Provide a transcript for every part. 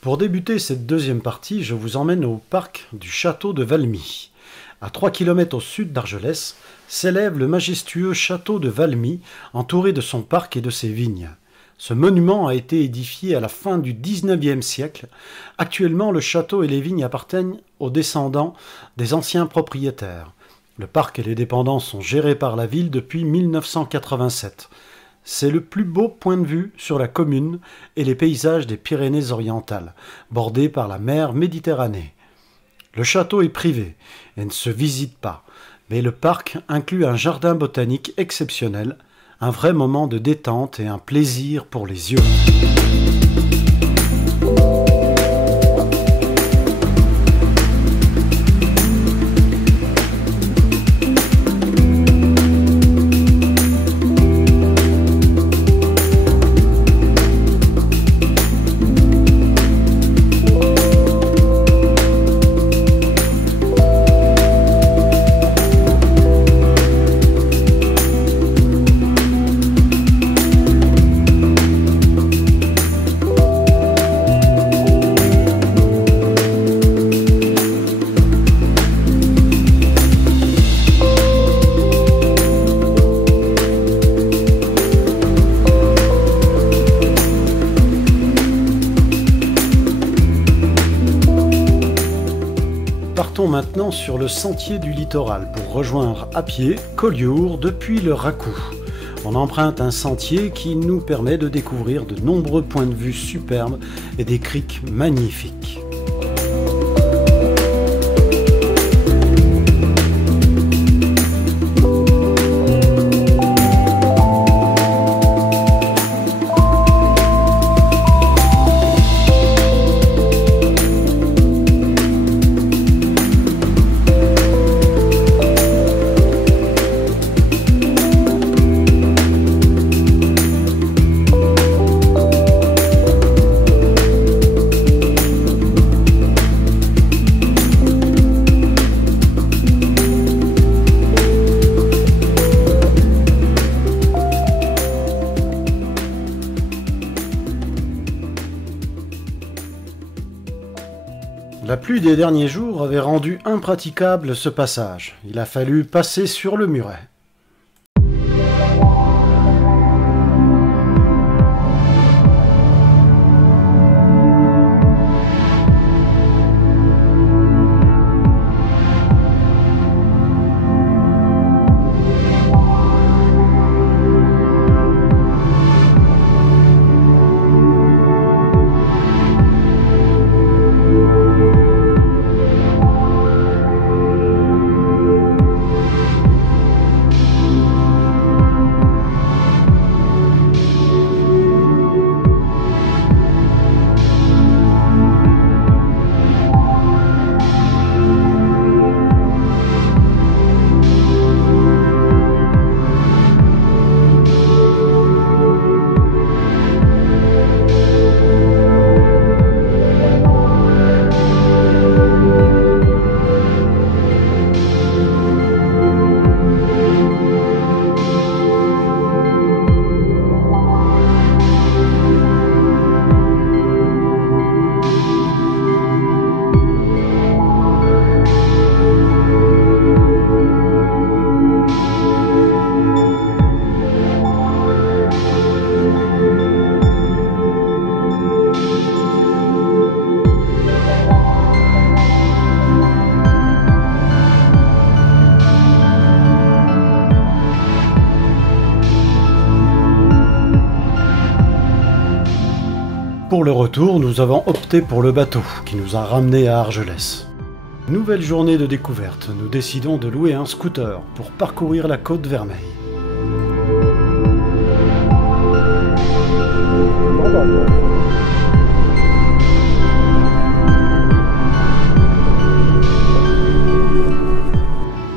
Pour débuter cette deuxième partie, je vous emmène au parc du château de Valmy. À 3 km au sud d'Argelès, s'élève le majestueux château de Valmy, entouré de son parc et de ses vignes. Ce monument a été édifié à la fin du XIXe siècle. Actuellement, le château et les vignes appartiennent aux descendants des anciens propriétaires. Le parc et les dépendances sont gérés par la ville depuis 1987. C'est le plus beau point de vue sur la commune et les paysages des Pyrénées-Orientales, bordés par la mer Méditerranée. Le château est privé et ne se visite pas, mais le parc inclut un jardin botanique exceptionnel, un vrai moment de détente et un plaisir pour les yeux. Partons maintenant sur le sentier du littoral pour rejoindre à pied Collioure depuis le Racou. On emprunte un sentier qui nous permet de découvrir de nombreux points de vue superbes et des criques magnifiques. La pluie des derniers jours avait rendu impraticable ce passage. Il a fallu passer sur le muret. Pour le retour, nous avons opté pour le bateau qui nous a ramenés à Argelès. Nouvelle journée de découverte, nous décidons de louer un scooter pour parcourir la côte Vermeille.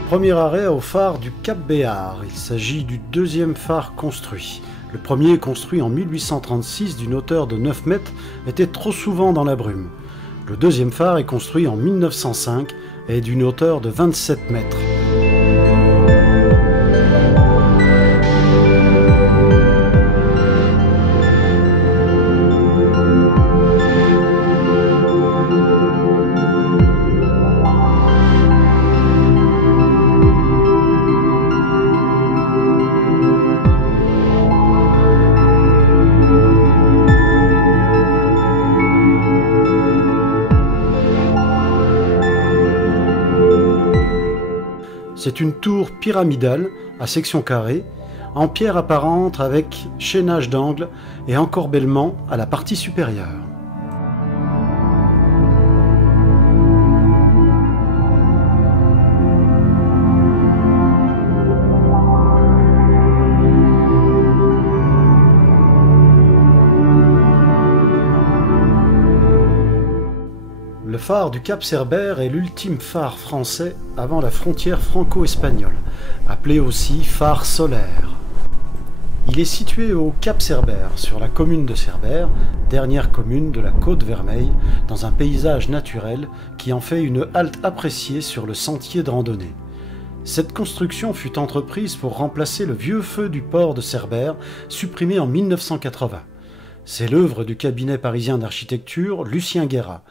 Premier arrêt au phare du Cap Béar. Il s'agit du deuxième phare construit. Le premier, construit en 1836 d'une hauteur de 9 mètres, était trop souvent dans la brume. Le deuxième phare est construit en 1905 et est d'une hauteur de 27 mètres. C'est une tour pyramidale à section carrée, en pierre apparente avec chaînage d'angle et encorbellement à la partie supérieure. Le phare du Cap Cerbère est l'ultime phare français avant la frontière franco-espagnole, appelé aussi phare solaire. Il est situé au Cap Cerbère, sur la commune de Cerbère, dernière commune de la Côte Vermeille, dans un paysage naturel qui en fait une halte appréciée sur le sentier de randonnée. Cette construction fut entreprise pour remplacer le vieux feu du port de Cerbère, supprimé en 1980. C'est l'œuvre du cabinet parisien d'architecture Lucien Guérat.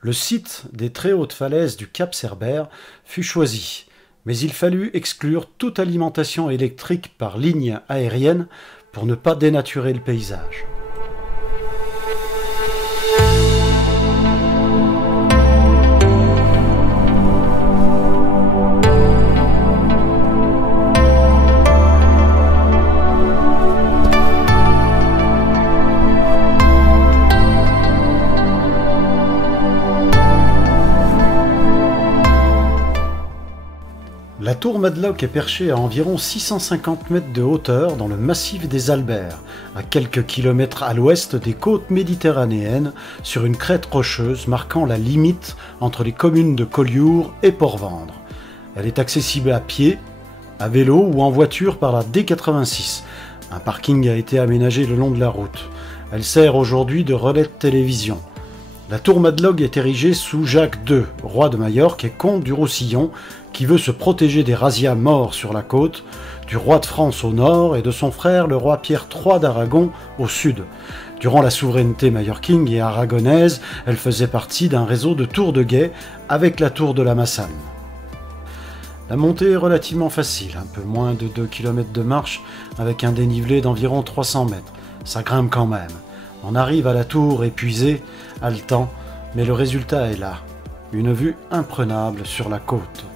Le site des très hautes falaises du Cap Cerbère fut choisi, mais il fallut exclure toute alimentation électrique par ligne aérienne pour ne pas dénaturer le paysage. La tour Madlock est perchée à environ 650 mètres de hauteur dans le massif des Albères, à quelques kilomètres à l'ouest des côtes méditerranéennes, sur une crête rocheuse marquant la limite entre les communes de Collioure et Port-Vendre. Elle est accessible à pied, à vélo ou en voiture par la D86. Un parking a été aménagé le long de la route. Elle sert aujourd'hui de relais de télévision. La tour Madlock est érigée sous Jacques II, roi de Majorque et comte du Roussillon, qui veut se protéger des razzias morts sur la côte, du roi de France au nord et de son frère le roi Pierre III d'Aragon au sud. Durant la souveraineté majorquine et aragonaise, elle faisait partie d'un réseau de tours de guet avec la tour de la Massane. La montée est relativement facile, un peu moins de 2 km de marche avec un dénivelé d'environ 300 mètres. Ça grimpe quand même. On arrive à la tour épuisé, haletant, mais le résultat est là. Une vue imprenable sur la côte.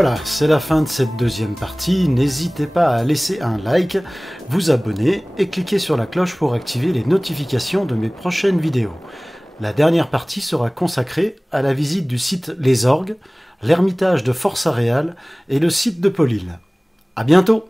Voilà, c'est la fin de cette deuxième partie. N'hésitez pas à laisser un like, vous abonner et cliquer sur la cloche pour activer les notifications de mes prochaines vidéos. La dernière partie sera consacrée à la visite du site Les Orgues, l'ermitage de Forçat-Réal et le site de Paulil. À bientôt!